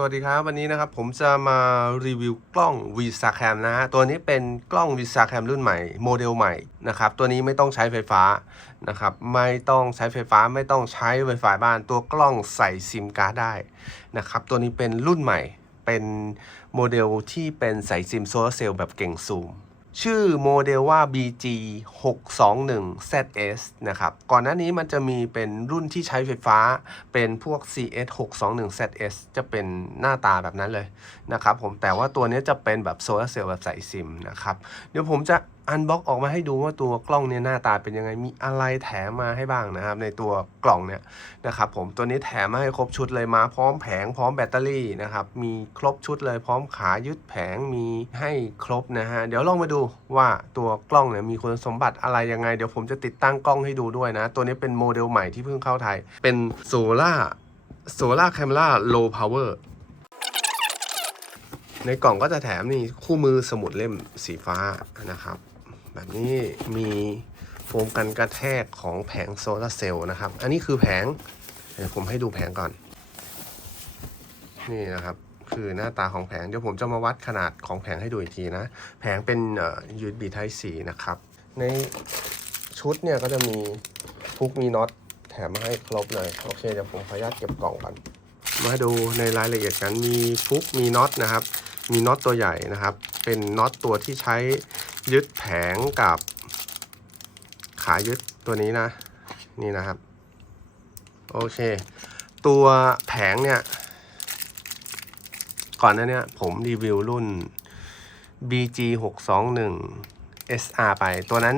สวัสดีครับ วันนี้นะครับผมจะมารีวิวกล้อง v i s a c a m นะฮะตัวนี้เป็นกล้อง v i s a c a m รุ่นใหม่โมเดลใหม่นะครับตัวนี้ไม่ต้องใช้ไฟฟ้านะครับไม่ต้องใช้ไฟฟ้าไม่ต้องใช้ Wi-Fi บ้านตัวกล้องใส่ซิมการ์ดได้นะครับตัวนี้เป็นรุ่นใหม่เป็นโมเดลที่เป็นใส่ซิมโซลาร์เซลล์แบบเก่งซูม ชื่อโมเดลว่า BG 621 ZS นะครับ ก่อนหน้านี้มันจะมีเป็นรุ่นที่ใช้ไฟฟ้าเป็นพวก CS 621 ZS จะเป็นหน้าตาแบบนั้นเลยนะครับผม แต่ว่าตัวนี้จะเป็นแบบโซลาร์เซลล์แบบใส่ซิมนะครับ เดี๋ยวผมจะ อันบ็อกออกมาให้ดูว่าตัวกล้องเนี่ยหน้าตาเป็นยังไงมีอะไรแถมมาให้บ้างนะครับ ในตัวกล่องเนี่ยนะครับผมตัวนี้แถมมาให้ครบชุดเลยมาพร้อมแผงพร้อมแบตเตอรี่นะครับมีครบชุดเลยพร้อมขายึดแผงมีให้ครบนะฮะเดี๋ยวลองมาดูว่าตัวกล้องเนี่ยมีคุณสมบัติอะไรยังไง เดี๋ยวผมจะติดตั้งกล้องให้ดูด้วยนะ ตัวนี้เป็นโมเดลใหม่ที่เพิ่งเข้าไทย เป็นโซล่าโซล่าแคม e ราโลพาวเวอร์ในกล่องก็จะแถมนี่คู่มือสมุดเล่มสีฟ้านะครับ แบบนี้มีโฟมกันกระแทกของแผงโซลาร์เซลล์นะครับ อันนี้คือแผง เดี๋ยวผมให้ดูแผงก่อน นี่นะครับ คือหน้าตาของแผง เดี๋ยวผมจะมาวัดขนาดของแผงให้ดูอีกทีนะ แผงเป็นเอ่อ USB Type C นะครับ ในชุดเนี่ยก็จะมีพุกมีน็อตแถมมาให้ครบเลย โอเค เดี๋ยวผมขออนุญาตเก็บกล่องก่อนมาดูในรายละเอียดกัน มีพุกมีน็อตนะครับ มีน็อตตัวใหญ่นะครับ เป็นน็อตตัวที่ใช้ ยึดแผงกับขายึดตัวนี้นะ นี่นะครับ โอเค ตัวแผงเนี่ย ก่อนหน้าเนี้ผมรีวิวรุ่น BG 621 SR ไป ตัวนั้น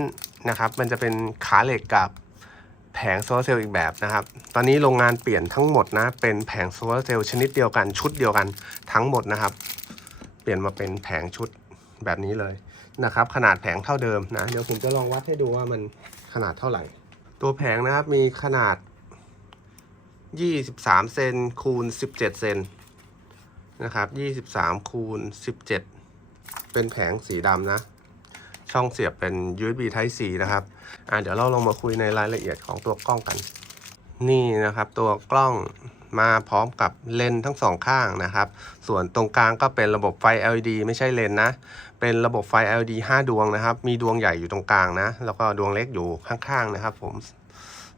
นะครับมันจะเป็นขาเหล็กกับแผงโซลาร์เซลล์อีกแบบนะครับ ตอนนี้โรงงานเปลี่ยนทั้งหมดนะ เป็นแผงโซลาร์เซลล์ชนิดเดียวกันชุดเดียวกันทั้งหมดนะครับ เปลี่ยนมาเป็นแผงชุดแบบนี้เลย นะครับ ขนาดแผงเท่าเดิมนะ เดี๋ยวผมจะลองวัดให้ดูว่ามันขนาดเท่าไหร่ ตัวแผงนะครับมีขนาด 23 เซนคูณ 17 เซนนะครับ 23 คูณ 17 เป็นแผงสีดำนะ ช่องเสียบเป็น USB Type C นะครับ อ่าเดี๋ยวเราลองมาคุยในรายละเอียดของตัวกล้องกัน นี่นะครับตัวกล้อง มาพร้อมกับเลนทั้งสองข้างนะครับ ส่วนตรงกลางก็เป็นระบบไฟ LED ไม่ใช่เลนนะ เป็นระบบไฟ LED 5 ดวงนะครับ มีดวงใหญ่อยู่ตรงกลางนะ แล้วก็ดวงเล็กอยู่ข้างๆนะครับ ผม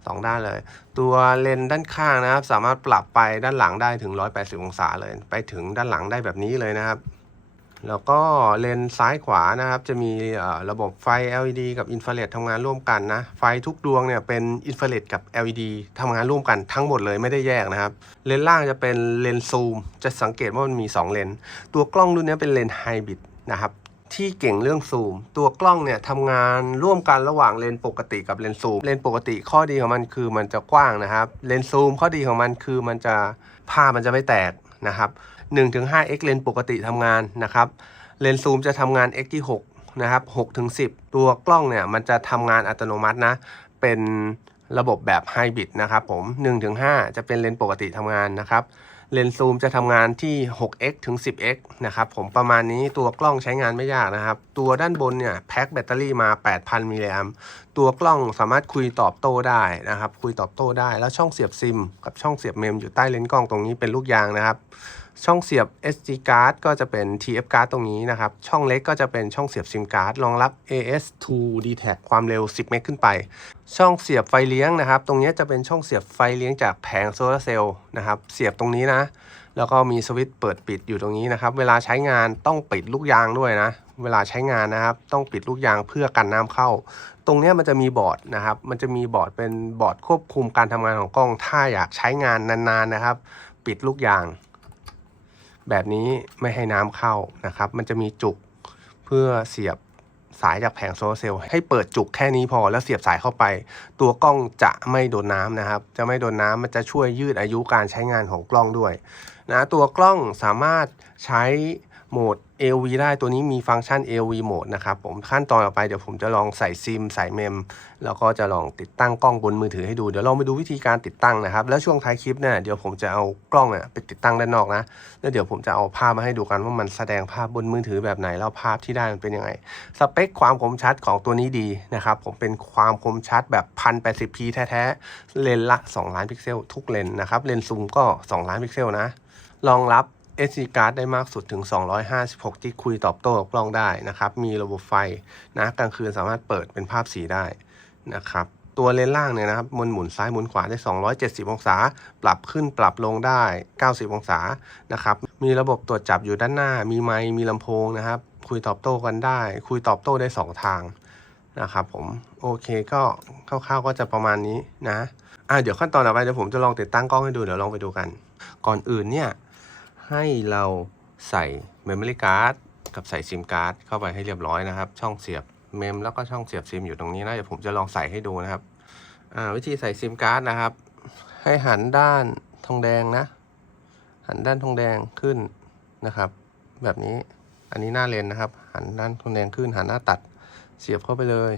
สองด้านเลย ตัวเลนด้านข้างนะครับ สามารถปรับไปด้านหลังได้ถึง 180 องศาเลย ไปถึงด้านหลังได้แบบนี้เลยนะครับ แล้วก็เลนซ้ายขวานะครับ จะมีระบบไฟ LED กับอินฟราเรดทำงานร่วมกันนะ ไฟทุกดวงเนี่ยเป็นอินฟราเรดกับ LED ทำงานร่วมกันทั้งหมดเลยไม่ได้แยกนะครับ เลนล่างจะเป็นเลนซูม จะสังเกตว่ามันมี 2 เลน ตัวกล้องรุ่นนี้เป็นเลนไฮบริดนะครับที่เก่งเรื่องซูม ตัวกล้องเนี่ยทำงานร่วมกันระหว่างเลนปกติกับเลนซูม เลนปกติข้อดีของมันคือมันจะกว้างนะครับ เลนซูมข้อดีของมันคือมันจะภาพมันจะไม่แตกนะครับ 1-5x เลนปกติทำงานนะครับ เลนซูมจะทำงาน x ที่ 6 นะครับ6ถึง10 ตัวกล้องเนี่ยมันจะทำงานอัตโนมัตินะ เป็นระบบแบบไฮบริดนะครับผม1ถึง5จะเป็นเลนปกติทำงานนะครับเลนส์ซูมจะทำงานที่ 6x ถึง 10x นะครับผมประมาณนี้ตัวกล้องใช้งานไม่ยากนะครับ ตัวด้านบนเนี่ยแพ็คแบตเตอรี่มา 8,000 มิลลิแอมตัวกล้องสามารถคุยตอบโต้ได้นะครับ คุยตอบโต้ได้ แล้วช่องเสียบซิม กับช่องเสียบเมมอยู่ใต้เลนส์กล้องตรงนี้เป็นลูกยางนะครับ ช่องเสียบ SD card ก็จะเป็น TF card ตรงนี้นะครับ ช่องเล็กก็จะเป็นช่องเสียบ SIM card รองรับ AS2 d t a c ความเร็ว 10 เมกขึ้นไป ช่องเสียบไฟเลี้ยงนะครับ ตรงนี้จะเป็นช่องเสียบไฟเลี้ยงจากแผงโซลาร์เซลล์นะครับ เสียบตรงนี้นะ แล้วก็มีสวิตช์เปิดปิดอยู่ตรงนี้นะครับ เวลาใช้งานต้องปิดลูกยางด้วยนะ เวลาใช้งานนะครับ ต้องปิดลูกยางเพื่อกันน้ำเข้า ตรงนี้มันจะมีบอร์ดนะครับ มันจะมีบอร์ดเป็นบอร์ดควบคุมการทำงานของกล้อง ถ้าอยากใช้งานนานๆนะครับ ปิดลูกยาง แบบนี้ไม่ให้น้ำเข้านะครับ มันจะมีจุกเพื่อเสียบสายจากแผงโซลาร์เซลล์ให้เปิดจุกแค่นี้พอแล้วเสียบสายเข้าไป ตัวกล้องจะไม่โดนน้ำนะครับ จะไม่โดนน้ำมันจะช่วยยืดอายุการใช้งานของกล้องด้วยนะตัวกล้องสามารถใช้ โหมด AV ได้ตัวนี้มีฟังก์ชัน AV โหมดนะครับผมขั้นตอนต่อไปเดี๋ยวผมจะลองใส่ซิม ใส่เมม แล้วก็จะลองติดตั้งกล้องบนมือถือให้ดู เดี๋ยวลองไปดูวิธีการติดตั้งนะครับ แล้วช่วงท้ายคลิปเนี่ยเดี๋ยวผมจะเอากล้องเนี่ยไปติดตั้งด้านนอกนะ แล้วเดี๋ยวผมจะเอาภาพมาให้ดูกันว่ามันแสดงภาพบนมือถือแบบไหน แล้วภาพที่ได้มันเป็นยังไง สเปคความคมชัดของตัวนี้ดีนะครับผมเป็นความคมชัดแบบ 1080p แท้ๆเลนส์ละ 2 ล้านพิกเซลทุกเลนส์นะครับเลนส์ซูมก็ 2 ล้านพิกเซลนะรองรับ SD card ได้มากสุดถึง 256 ที่คุยตอบโต้กับกล้องได้นะครับ มีระบบไฟนะกลางคืนสามารถเปิดเป็นภาพสีได้นะครับ ตัวเลนส์ล่างเนี่ยนะครับมันหมุนซ้ายหมุนขวาได้ 270 องศา ปรับขึ้นปรับลงได้ 90 องศานะครับ มีระบบตรวจจับอยู่ด้านหน้า มีไมค์ มีลำโพงนะครับ คุยตอบโต้กันได้ คุยตอบโต้ได้ 2 ทางนะครับผม โอเคก็คร่าวๆก็จะประมาณนี้นะอะเดี๋ยวขั้นตอนต่อไปเดี๋ยวผมจะลองติดตั้งกล้องให้ดูเดี๋ยวลองไปดูกัน ก่อนอื่นเนี่ย ให้เราใส่ Memory Card กับใส่ SIM Card เข้าไปให้เรียบร้อยนะครับ ช่องเสียบเมมแล้วก็ช่องเสียบซิมอยู่ตรงนี้นะเดี๋ยวผมจะลองใส่ให้ดูนะครับวิธีใส่ SIM Card นะครับ ให้หันด้านทองแดงนะ หันด้านทองแดงขึ้นนะครับ แบบนี้อันนี้หน้าเลนนะครับ หันด้านทองแดงขึ้นหันหน้าตัดเสียบเข้าไปเลย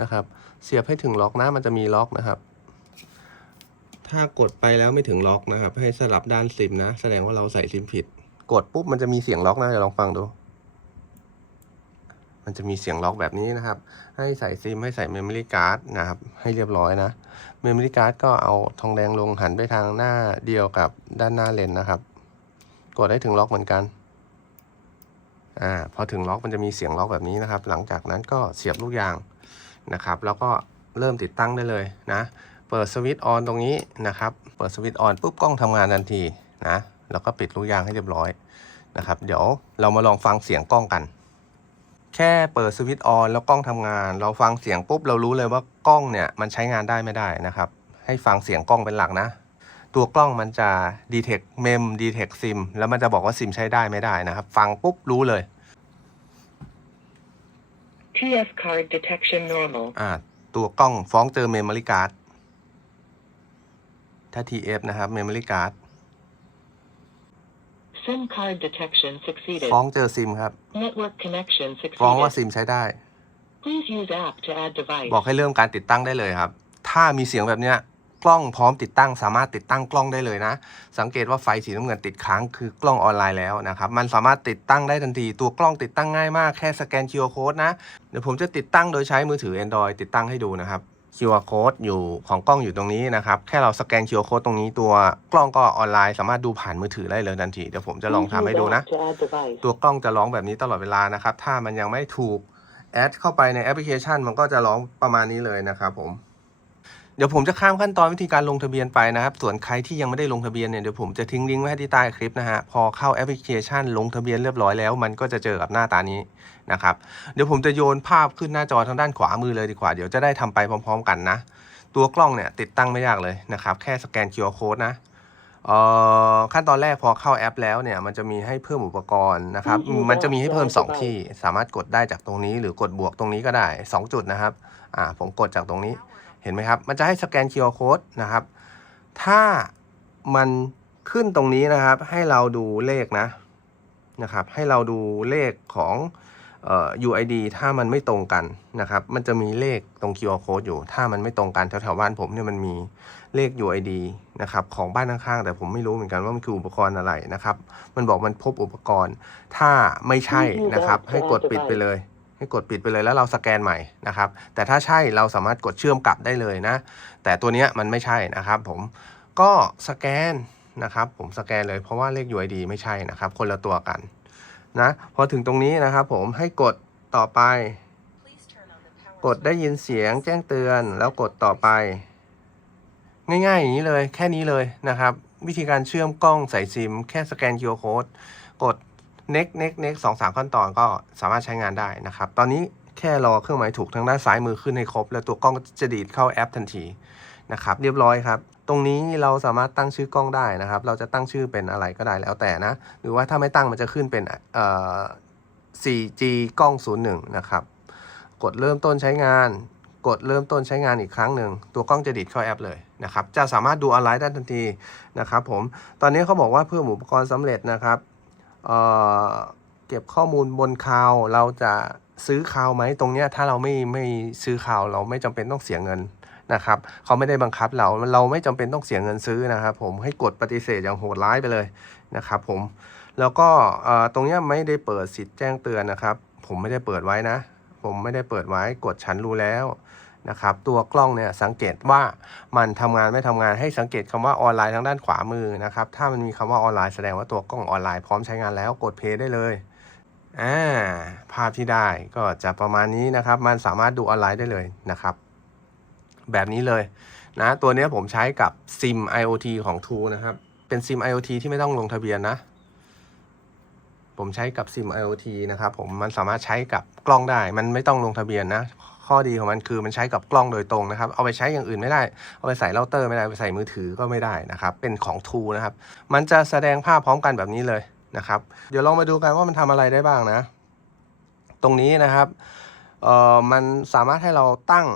นะครับ เสียบให้ถึงล็อกนะมันจะมีล็อกนะครับ ถ้ากดไปแล้วไม่ถึงล็อกนะครับ ให้สลับด้านซิมนะ แสดงว่าเราใส่ซิมผิด กดปุ๊บมันจะมีเสียงล็อกนะเดี๋ยวลองฟังดู มันจะมีเสียงล็อกแบบนี้นะครับ ให้ใส่ซิมให้ใส่เมมโมรี่การ์ดนะครับ ให้เรียบร้อยนะเมมโมรี่การ์ดก็เอาทองแดงลงหันไปทางหน้าเดียวกับด้านหน้าเลนนะครับ กดได้ถึงล็อกเหมือนกันอ่าพอถึงล็อกมันจะมีเสียงล็อกแบบนี้นะครับ หลังจากนั้นก็เสียบลูกยางนะครับ แล้วก็เริ่มติดตั้งได้เลยนะ เปิดสวิตช์ออนตรงนี้นะครับ เปิดสวิตช์ออนปุ๊บกล้องทำงานทันทีนะ แล้วก็ปิดลูกยางให้เรียบร้อยนะครับ เดี๋ยวเรามาลองฟังเสียงกล้องกัน แค่เปิดสวิตช์ออนแล้วกล้องทำงาน เราฟังเสียงปุ๊บเรารู้เลยว่ากล้องเนี่ยมันใช้งานได้ไม่ได้นะครับ ให้ฟังเสียงกล้องเป็นหลักนะ ตัวกล้องมันจะดีเทคเมมดีเทคซิมแล้วมันจะบอกว่าซิมใช้ได้ไม่ได้นะครับ ฟังปุ๊บรู้เลย TF card detection normal. อ่าตัวกล้องฟ้องเจอเมมโมรี่การ์ด ถ้า TF นะครับเมมโมรี่การ์ด SIM card detection succeeded. ฟ้องเจอซิมครับ Network connection ฟ้องว่า succeeded. ซิมใช้ได้ Please use app to add device. บอกให้เริ่มการติดตั้งได้เลยครับ ถ้ามีเสียงแบบเนี้ยกล้องพร้อมติดตั้งสามารถติดตั้งกล้องได้เลยนะ สังเกตว่าไฟสีน้ำเงินติดค้างคือกล้องออนไลน์แล้วนะครับ มันสามารถติดตั้งได้ทันที ตัวกล้องติดตั้งง่ายมากแค่สแกน QR code นะ เดี๋ยวผมจะติดตั้งโดยใช้มือถือ Android ติดตั้งให้ดูนะครับ QR code อยู่ของกล้องอยู่ตรงนี้นะครับ แค่เราสแกน QR code ตรงนี้ตัวกล้องก็ออนไลน์สามารถดูผ่านมือถือได้เลยทันที เดี๋ยวผมจะลอง Please ทำให้ use ดูนะ app to add device. ตัวกล้องจะร้องแบบนี้ตลอดเวลานะครับ ถ้ามันยังไม่ถูกแอดเข้าไปในแอปพลิเคชัน มันก็จะร้องประมาณนี้เลยนะครับผม เดี๋ยวผมจะข้ามขั้นตอนวิธีการลงทะเบียนไปนะครับ ส่วนใครที่ยังไม่ได้ลงทะเบียนเนี่ยเดี๋ยวผมจะทิ้งลิงก์ไว้ให้ที่ใต้คลิปนะฮะ พอเข้าแอปพลิเคชันลงทะเบียนเรียบร้อยแล้ว มันก็จะเจอกับหน้าตานี้นะครับ เดี๋ยวผมจะโยนภาพขึ้นหน้าจอทางด้านขวามือเลยดีกว่า เดี๋ยวจะได้ทำไปพร้อม ๆ กันนะ ตัวกล้องเนี่ยติดตั้งไม่ยากเลยนะครับ แค่สแกน QR code นะเอ่อขั้นตอนแรกพอเข้าแอปแล้วเนี่ยมันจะมีให้เพิ่มอุปกรณ์นะครับอืมมันจะมีให้เพิ่ม 2 ที่สามารถกดได้จากตรงนี้ หรือกดบวกตรงนี้ก็ได้ 2 จุดนะครับอ่าผมกดจากตรงนี้ เห็นไหมครับ มันจะให้สแกน QR code นะครับ ถ้ามันขึ้นตรงนี้นะครับ ให้เราดูเลขนะนะครับ ให้เราดูเลขของเอ่อ UID ถ้ามันไม่ตรงกันนะครับ มันจะมีเลขตรง QR code อยู่ ถ้ามันไม่ตรงกันแถวๆบ้านผมเนี่ยมันมีเลข UID นะครับของบ้านข้างๆแต่ผมไม่รู้เหมือนกันว่ามันคืออุปกรณ์อะไรนะครับ มันบอกมันพบอุปกรณ์ ถ้าไม่ใช่นะครับ ให้กดปิดไปเลย ให้กดปิดไปเลยแล้วเราสแกนใหม่นะครับ แต่ถ้าใช่เราสามารถกดเชื่อมกลับได้เลยนะ แต่ตัวนี้มันไม่ใช่นะครับ ผมก็สแกนนะครับผมสแกนเลยเพราะว่าเลข UID ไม่ใช่นะครับ คนละตัวกันนะพอถึงตรงนี้นะครับ ผมให้กดต่อไป กดได้ยินเสียงแจ้งเตือนแล้วกดต่อไป ง่ายๆอย่างนี้เลยแค่นี้เลยนะครับ วิธีการเชื่อมกล้องใส่ซิม แค่สแกน QR code กด next next next สองสามขั้นตอนก็สามารถใช้งานได้นะครับ ตอนนี้แค่รอเครื่องหมายถูกทางด้านซ้ายมือขึ้นให้ครบ แล้วตัวกล้องจะดีดเข้าแอปทันทีนะครับ เรียบร้อยครับ ตรงนี้เราสามารถตั้งชื่อกล้องได้นะครับ เราจะตั้งชื่อเป็นอะไรก็ได้แล้วแต่นะ หรือว่าถ้าไม่ตั้งมันจะขึ้นเป็นเอ่อ 4G กล้อง 01 นะครับ กดเริ่มต้นใช้งาน กดเริ่มต้นใช้งานอีกครั้งหนึ่ง ตัวกล้องจะดีดเข้าแอปเลยนะครับ จะสามารถดูออนไลน์ได้ทันทีนะครับผม ตอนนี้เขาบอกว่าเพิ่มอุปกรณ์สำเร็จนะครับ เก็บข้อมูลบนคาวเราจะซื้อคาวไหมตรงเนี้ยถ้าเราไม่ไม่ซื้อคาวเราไม่จำเป็นต้องเสียเงินนะครับเขาไม่ได้บังคับเราเราไม่จำเป็นต้องเสียเงินซื้อนะครับ ผมให้กดปฏิเสธอย่างโหดร้ายไปเลยนะครับ ผมแล้วก็ตรงเนี้ยไม่ได้เปิดสิทธิ์แจ้งเตือนนะครับ ผมไม่ได้เปิดไว้นะ ผมไม่ได้เปิดไว้กดฉันรู้แล้ว นะครับตัวกล้องเนี่ยสังเกตว่ามันทำงานไม่ทำงานให้สังเกตคำว่าออนไลน์ทางด้านขวามือนะครับถ้ามันมีคำว่าออนไลน์แสดงว่าตัวกล้องออนไลน์พร้อมใช้งานแล้วกดเพย์ได้เลยอ่าภาพที่ได้ก็จะประมาณนี้นะครับ มันสามารถดูออนไลน์ได้เลยนะครับ แบบนี้เลยนะตัวนี้ผมใช้กับซิม IoT ของ True นะครับ เป็นซิม IoT ที่ไม่ต้องลงทะเบียนนะ ผมใช้กับซิม IoT นะครับผมมันสามารถใช้กับกล้องได้ มันไม่ต้องลงทะเบียนนะ ข้อดีของมันคือมันใช้กับกล้องโดยตรงนะครับ เอาไปใช้อย่างอื่นไม่ได้ เอาไปใส่เราเตอร์ไม่ได้เอาไปใส่มือถือก็ไม่ได้นะครับ เป็นของ True นะครับ มันจะแสดงภาพพร้อมกันแบบนี้เลยนะครับ เดี๋ยวลองมาดูกันว่ามันทำอะไรได้บ้างนะ ตรงนี้นะครับเอ่อมันสามารถให้เราตั้ง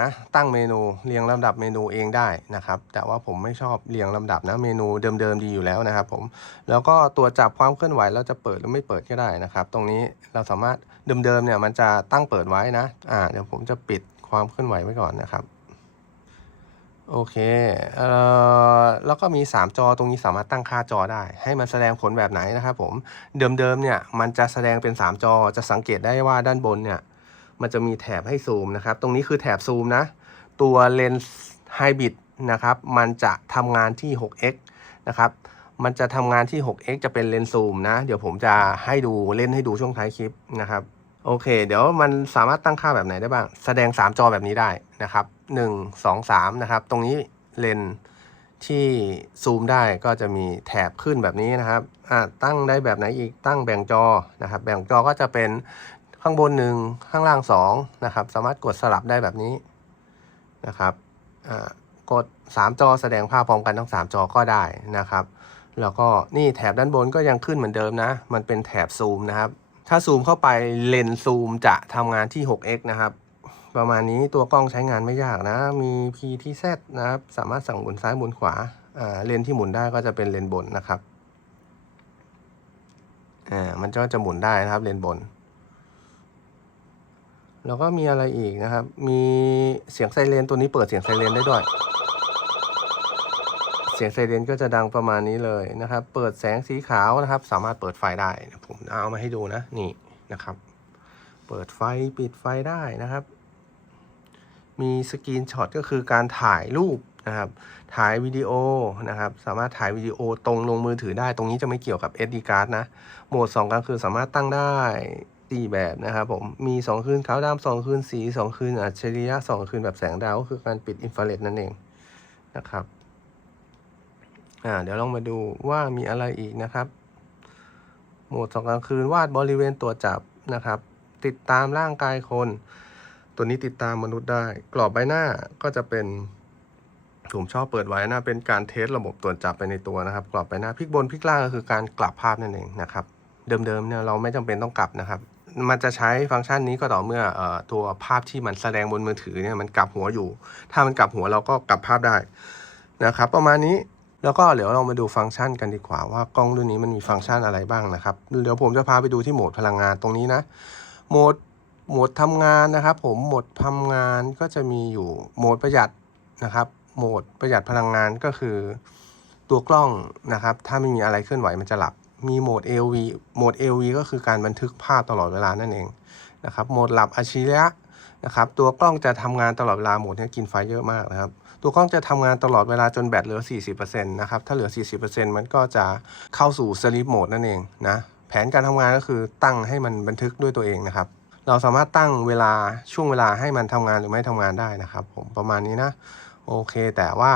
นะตั้งเมนูเรียงลำดับเมนูเองได้นะครับ แต่ว่าผมไม่ชอบเรียงลำดับนะเมนูเดิมๆดีอยู่แล้วนะครับ ผมแล้วก็ตัวจับความเคลื่อนไหวเราจะเปิดหรือไม่เปิดก็ได้นะครับ ตรงนี้เราสามารถ เดิมๆเนี่ยมันจะตั้งเปิดไว้นะ อ่า เดี๋ยวผมจะปิดความเคลื่อนไหวไว้ก่อนนะครับ โอเค เอ่อ แล้วก็มี 3 จอตรงนี้สามารถตั้งค่าจอได้ ให้มันแสดงผลแบบไหนนะครับผม เดิมๆเนี่ยมันจะแสดงเป็น 3 จอ จะสังเกตได้ว่าด้านบนเนี่ย มันจะมีแถบให้ซูมนะครับ ตรงนี้คือแถบซูมนะ ตัวเลนส์ไฮบริดนะครับ มันจะทำงานที่ 6x นะครับมันจะทำงานที่ 6x จะเป็นเลนส์ซูมนะ เดี๋ยวผมจะให้ดูเล่นให้ดูช่วงท้ายคลิปนะครับ โอเค เดี๋ยวมันสามารถตั้งค่าแบบไหนได้บ้าง แสดง 3 จอแบบนี้ได้นะครับ 1 2 3 นะครับ ตรงนี้เลนที่ซูมได้ก็จะมีแถบขึ้นแบบนี้นะครับตั้งได้แบบไหนอีกตั้งแบ่งจอนะครับ แบ่งจอก็จะเป็นข้างบนหนึ่งข้างล่าง 2 นะครับ สามารถกดสลับได้แบบนี้นะครับอ่ากด 3 จอแสดงภาพพร้อมกันทั้ง 3 จอก็ได้นะครับ แล้วก็นี่แถบด้านบนก็ยังขึ้นเหมือนเดิมนะ มันเป็นแถบซูมนะครับ ถ้าซูมเข้าไปเลนส์ซูมจะทำงานที่ 6x นะครับ ประมาณนี้ตัวกล้องใช้งานไม่ยากนะ มี PTZ นะครับ สามารถสั่งหมุนซ้ายหมุนขวาเลนที่หมุนได้ก็จะเป็นเลนบนนะครับอ่ามันก็จะหมุนได้นะครับเลนบน แล้วก็มีอะไรอีกนะครับ มีเสียงไซเรนตัวนี้เปิดเสียงไซเรนได้ด้วย เสียงไซเรนก็จะดังประมาณนี้เลยนะครับ เปิดแสงสีขาวนะครับ สามารถเปิดไฟได้ผมเอามาให้ดูนะนี่นะครับ เปิดไฟปิดไฟได้นะครับ มีสกรีนช็อตก็คือการถ่ายรูปนะครับ ถ่ายวิดีโอนะครับ สามารถถ่ายวิดีโอตรงลงมือถือได้ ตรงนี้จะไม่เกี่ยวกับ SD card นะ โหมด2ก็คือสามารถตั้งได้สี่แบบนะครับผมมี 2 คืนขาวดำ2คืนสี 2 คืนอัจฉริยะ 2 คืนแบบแสงดาวก็คือการปิดอินฟราเรดนั่นเองนะครับ อ่าเดี๋ยวลองมาดูว่ามีอะไรอีกนะครับ โหมดสองกลางคืนวาดบริเวณตัวจับนะครับ ติดตามร่างกายคน ตัวนี้ติดตามมนุษย์ได้ กรอบใบหน้าก็จะเป็นผมชอบเปิดไว้นะเป็นการเทสระบบตรวจจับไปในตัวนะครับ กรอบใบหน้าพลิกบนพลิกล่างก็คือการกลับภาพนั่นเองนะครับ เดิมๆเนี่ยเราไม่จำเป็นต้องกลับนะครับ มันจะใช้ฟังก์ชันนี้ก็ต่อเมื่ออตัวภาพที่มันแสดงบนมือถือเนี่ยมันกลับหัวอยู่ ถ้ามันกลับหัวเราก็กลับภาพได้นะครับ ประมาณนี้ แล้วก็เดี๋ยวเรามาดูฟังก์ชันกันดีกว่าว่ากล้องรุ่นนี้มันมีฟังก์ชันอะไรบ้างนะครับ เดี๋ยวผมจะพาไปดูที่โหมดพลังงานตรงนี้นะ โหมดโหมดทำงานนะครับ ผมโหมดทำงานก็จะมีอยู่โหมดประหยัดนะครับ โหมดประหยัดพลังงานก็คือ ตัวกล้องนะครับ ถ้าไม่มีอะไรเคลื่อนไหวมันจะหลับ มีโหมด AV โหมด AV ก็คือการบันทึกภาพตลอดเวลานั่นเองนะครับ โหมดหลับอัจฉริยะนะครับ ตัวกล้องจะทำงานตลอดเวลาโหมดนี้กินไฟเยอะมากนะครับ ตัวกล้องจะทำงานตลอดเวลาจนแบตเหลือ 40%นะครับ ถ้าเหลือ 40%มันก็จะเข้าสู่ sleep mode นั่นเองนะ แผนการทำงานก็คือตั้งให้มันบันทึกด้วยตัวเองนะครับ เราสามารถตั้งเวลาช่วงเวลาให้มันทำงานหรือไม่ทำงานได้นะครับ ผมประมาณนี้นะ โอเค แต่ว่า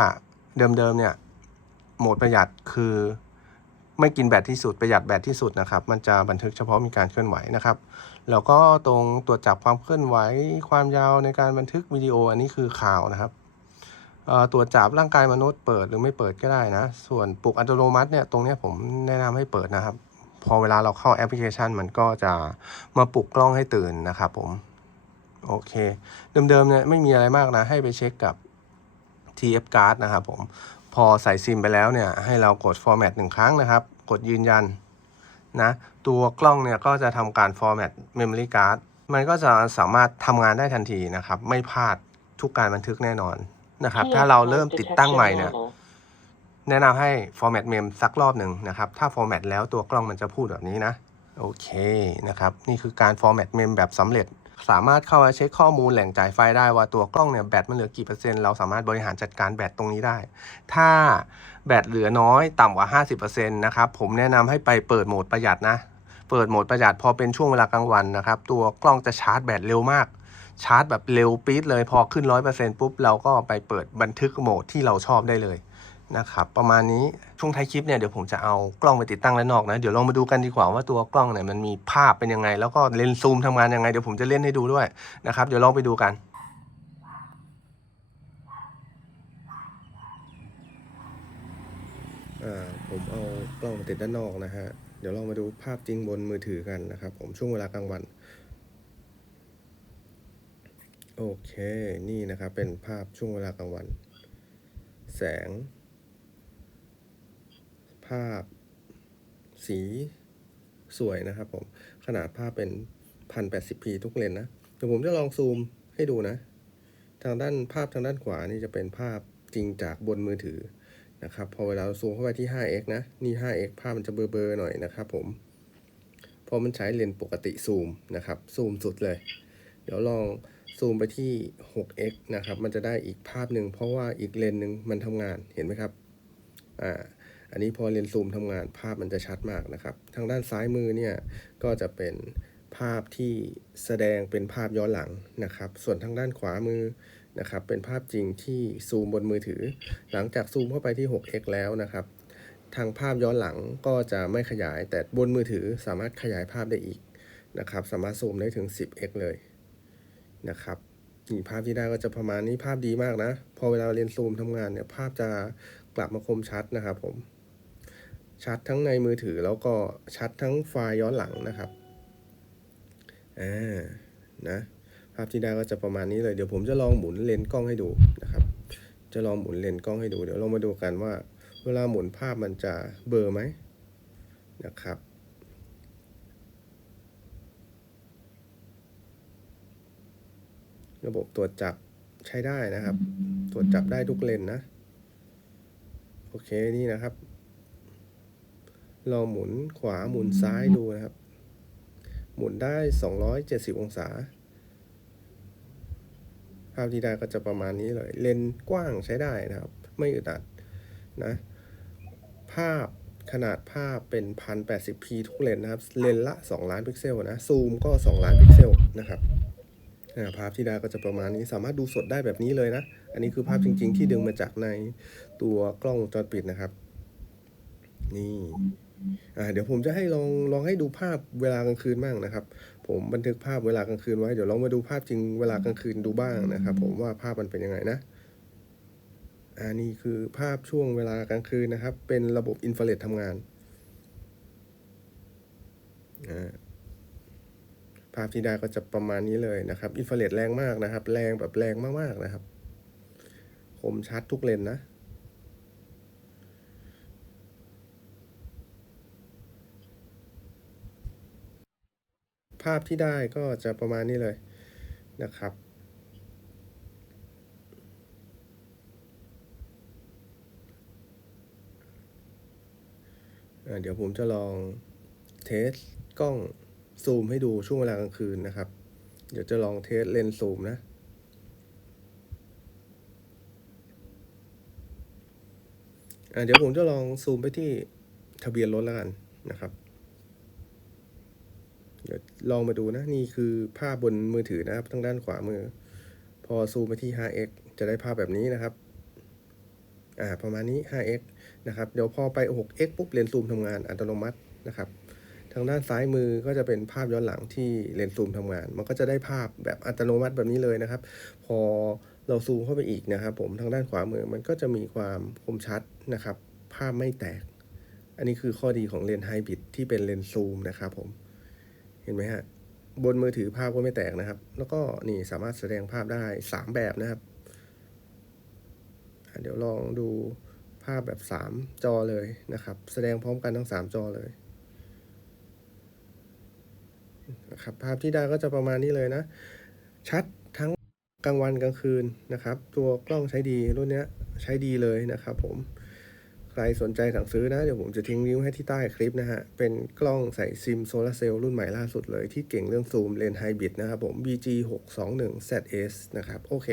เดิมๆเนี่ยโหมดประหยัดคือไม่กินแบตที่สุดประหยัดแบตที่สุดนะครับ มันจะบันทึกเฉพาะมีการเคลื่อนไหวนะครับ แล้วก็ตรงตรวจจับความเคลื่อนไหว ความยาวในการบันทึกวิดีโออันนี้คือข่าวนะครับ ตรวจจับร่างกายมนุษย์เปิดหรือไม่เปิดก็ได้นะ ส่วนปลุกอัตโนมัติเนี่ยตรงนี้ผมแนะนำให้เปิดนะครับ พอเวลาเราเข้าแอปพลิเคชัน มันก็จะมาปลุกกล้องให้ตื่นนะครับผม โอเค เดิมๆเนี่ยไม่มีอะไรมากนะ ให้ไปเช็คกับ TF card นะครับผม พอใส่ซิมไปแล้วเนี่ย ให้เรากด format หนึ่งครั้งนะครับ กดยืนยันนะตัวกล้องเนี่ยก็จะทำการ format memory card มันก็จะสามารถทำงานได้ทันทีนะครับ ไม่พลาดทุกการบันทึกแน่นอน นะครับ ถ้าเราเริ่มติดตั้งใหม่เนี่ยแนะนำให้ format mem สักรอบหนึ่งนะครับ ถ้า format แล้วตัวกล้องมันจะพูดแบบนี้นะ โอเคนะครับ นี่คือการ format mem แบบสำเร็จ สามารถเข้ามาเช็คข้อมูลแหล่งจ่ายไฟได้ว่าตัวกล้องเนี่ยแบตมันเหลือกี่เปอร์เซ็นต์ เราสามารถบริหารจัดการแบตตรงนี้ได้ ถ้าแบตเหลือน้อยต่ำกว่า 50%นะครับ ผมแนะนำให้ไปเปิดโหมดประหยัดนะ เปิดโหมดประหยัดพอเป็นช่วงเวลากลางวันนะครับ ตัวกล้องจะชาร์จแบตเร็วมาก ชาร์จแบบเร็วปี๊ดเลยพอขึ้น 100%ปุ๊บ เราก็ไปเปิดบันทึกโหมดที่เราชอบได้เลยนะครับประมาณนี้ช่วงท้ายคลิปเนี่ยเดี๋ยวผมจะเอากล้องไปติดตั้งและนอกนะ เดี๋ยวลองมาดูกันดีกว่าว่าตัวกล้องเนี่ยมันมีภาพเป็นยังไง แล้วก็เลนส์ซูมทำงานยังไงเดี๋ยวผมจะเล่นให้ดูด้วยนะครับเดี๋ยวลองไปดูกันอ่าผมเอากล้องมาติดด้านนอกนะฮะเดี๋ยวลองมาดูภาพจริงบนมือถือกันนะครับผมช่วงเวลากลางวัน โอเคนี่นะครับเป็นภาพช่วงเวลากลางวัน แสง ภาพ สีสวยนะครับผม ขนาดภาพเป็น 1080p ทุกเลนนะเดี๋ยวผมจะลองซูมให้ดูนะ ทางด้านภาพทางด้านขวานี่จะเป็นภาพจริงจากบนมือถือนะครับ พอเวลาเราซูมเข้าไปที่ 5x นะ นี่ 5x ภาพมันจะเบลอๆหน่อยนะครับผมพราะมันใช้เลนส์ปกติซูมนะครับ ซูมสุดเลย เดี๋ยวลอง ซูมไปที่ 6x นะครับ มันจะได้อีกภาพหนึ่งเพราะว่าอีกเลนส์หนึ่งมันทำงาน เห็นไหมครับ อ่า อันนี้พอเลนส์ซูมทำงานภาพมันจะชัดมากนะครับ ทางด้านซ้ายมือเนี่ยก็จะเป็นภาพที่แสดงเป็นภาพย้อนหลังนะครับ ส่วนทางด้านขวามือนะครับ เป็นภาพจริงที่ซูมบนมือถือ หลังจากซูมเข้าไปที่ 6x แล้วนะครับ ทางภาพย้อนหลังก็จะไม่ขยาย แต่บนมือถือสามารถขยายภาพได้อีกนะครับ สามารถซูมได้ถึง 10x เลย นะครับนี่ภาพที่ได้ก็จะประมาณนี้ภาพดีมากนะ พอเวลาเรียนซูมทำงานเนี่ยภาพจะกลับมาคมชัดนะครับผม ชัดทั้งในมือถือแล้วก็ชัดทั้งไฟล์ย้อนหลังนะครับอ่านะภาพที่ได้ก็จะประมาณนี้เลยเดี๋ยวผมจะลองหมุนเลนส์กล้องให้ดูนะครับ จะลองหมุนเลนส์กล้องให้ดูเดี๋ยวเรามาดูกันว่า เวลาหมุนภาพมันจะเบลอร์ไหมนะครับ ระบบตรวจจับใช้ได้นะครับ ตรวจจับได้ทุกเลนส์นะ โอเคนี่นะครับลองหมุนขวาหมุนซ้ายดูนะครับ หมุนได้ 270 องศา ภาพที่ได้ก็จะประมาณนี้เลย เลนส์กว้างใช้ได้นะครับ ไม่อึดอัดนะ ภาพขนาดภาพเป็น 1080p ทุกเลนส์นะครับ เลนส์ละ 2 ล้านพิกเซลนะ ซูมก็ 2 ล้านพิกเซลนะครับอ่า ภาพที่ได้ก็จะประมาณนี้สามารถดูสดได้แบบนี้เลยนะ อันนี้คือภาพจริง ๆ ที่ดึงมาจากในตัวกล้องวงจรปิดนะครับ นี่เดี๋ยวผมจะให้ลองลองให้ดูภาพเวลากลางคืนบ้างนะครับ ผมบันทึกภาพเวลากลางคืนไว้เดี๋ยวลองมาดูภาพจริงเวลากลางคืนดูบ้างนะครับ ผมว่าภาพมันเป็นยังไงนะอันนี้คือภาพช่วงเวลากลางคืนนะครับ เป็นระบบอินฟราเรดทำงานอ่าภาพที่ได้ก็จะประมาณนี้เลยนะครับอินฟราเรดแรงมากนะครับ แรงแบบแรงมากๆนะครับ คมชัดทุกเลนนะ ภาพที่ได้ก็จะประมาณนี้เลยนะครับเดี๋ยวผมจะลองเทสกล้อง ซูมให้ดูช่วงเวลากลางคืนนะครับ เดี๋ยวจะลองเทสเลนส์ซูมนะ เดี๋ยวผมจะลองซูมไปที่ทะเบียนรถแล้วกันนะครับ เดี๋ยวลองมาดูนะ นี่คือภาพบนมือถือนะครับทางด้านขวามือ พอซูมไปที่ 5x จะได้ภาพแบบนี้นะครับ อ่า ประมาณนี้ 5x นะครับ เดี๋ยวพอไป 6x ปุ๊บเลนส์ซูมทำงานอัตโนมัตินะครับ ทางด้านซ้ายมือก็จะเป็นภาพย้อนหลังที่เลนส์ซูมทำงาน มันก็จะได้ภาพแบบอัตโนมัติแบบนี้เลยนะครับ พอเราซูมเข้าไปอีกนะครับ ผมทางด้านขวามือมันก็จะมีความคมชัดนะครับ ภาพไม่แตก อันนี้คือข้อดีของเลนส์ไฮบริดที่เป็นเลนส์ซูมนะครับผมเห็นไหมฮะบนมือถือภาพก็ไม่แตกนะครับ แล้วก็นี่สามารถแสดงภาพได้ 3 แบบนะครับ เดี๋ยวลองดูภาพแบบ 3 จอเลยนะครับ แสดงพร้อมกันทั้ง 3 จอเลย นะครับภาพที่ได้ก็จะประมาณนี้เลยนะ ชัดทั้งกลางวันกลางคืนนะครับ ตัวกล้องใช้ดีรุ่นนี้ใช้ดีเลยนะครับผมใครสนใจสั่งซื้อนะ เดี๋ยวผมจะทิ้งลิงก์ให้ที่ใต้คลิปนะฮะ เป็นกล้องใส่ซิมโซลาร์เซลล์รุ่นใหม่ล่าสุดเลย ที่เก่งเรื่องซูมเลนส์ไฮบริดนะครับผม BG 621 ZS นะครับ โอเค